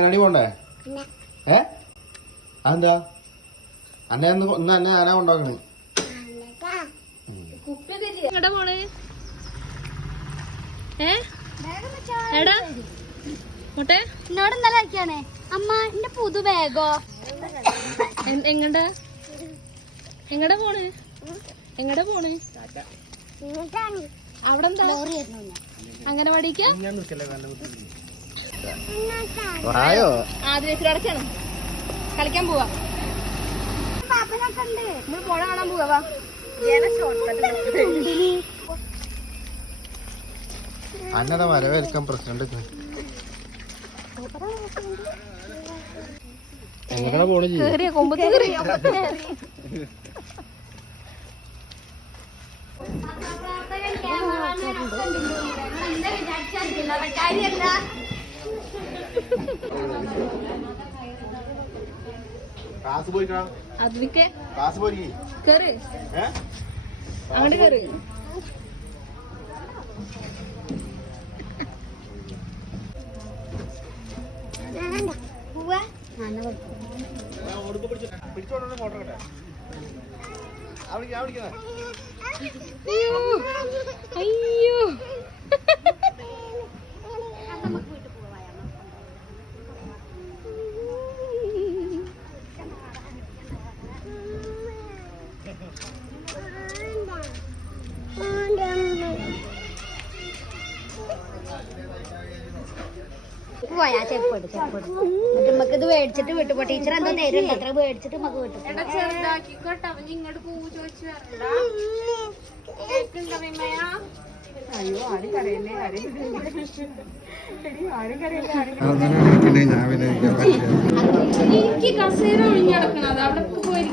അങ്ങനാടി പോണ്ടേ? അതെന്താ? അന്നെ ഒന്ന് എന്നെ ഞാനാ കൊണ്ടുപോകണേ. എങ്ങടാ പോണേ? എടാ മുട്ടെ എന്നോട് എന്താ കളിക്കാണേ അമ്മ എന്റെ പുതു ബാഗോ? എങ്ങടാ എങ്ങടാ പോണ്? എങ്ങടാ പോണ്? അവിടെ എന്താ അംഗനവാടിക്ക് ആദ്യം കളിക്കാൻ പോവാ. നമ്മൾ പോണ കാണാൻ പോവാ. അന്നതാ വരവേൽക്കാൻ പ്രസിഡന്റ് എങ്ങനെയാ പോണ കൊമ്പത്ത് കേറ് അങ്ങോട്ട് കേറ്. അയ്യോ പോയാ ചെപ്പെടു എന്നിട്ട് നമുക്ക് ഇത് മേടിച്ചിട്ട് വിട്ടുപോ. ടീച്ചർ എന്താ നേരം അത്ര മേടിച്ചിട്ട് നമുക്ക് വിട്ടു. അയ്യോ ആരും കരയല്ലേ എനിക്ക് കസേര ഒഴിഞ്ഞടക്കണം. അത് അവിടെ പോയി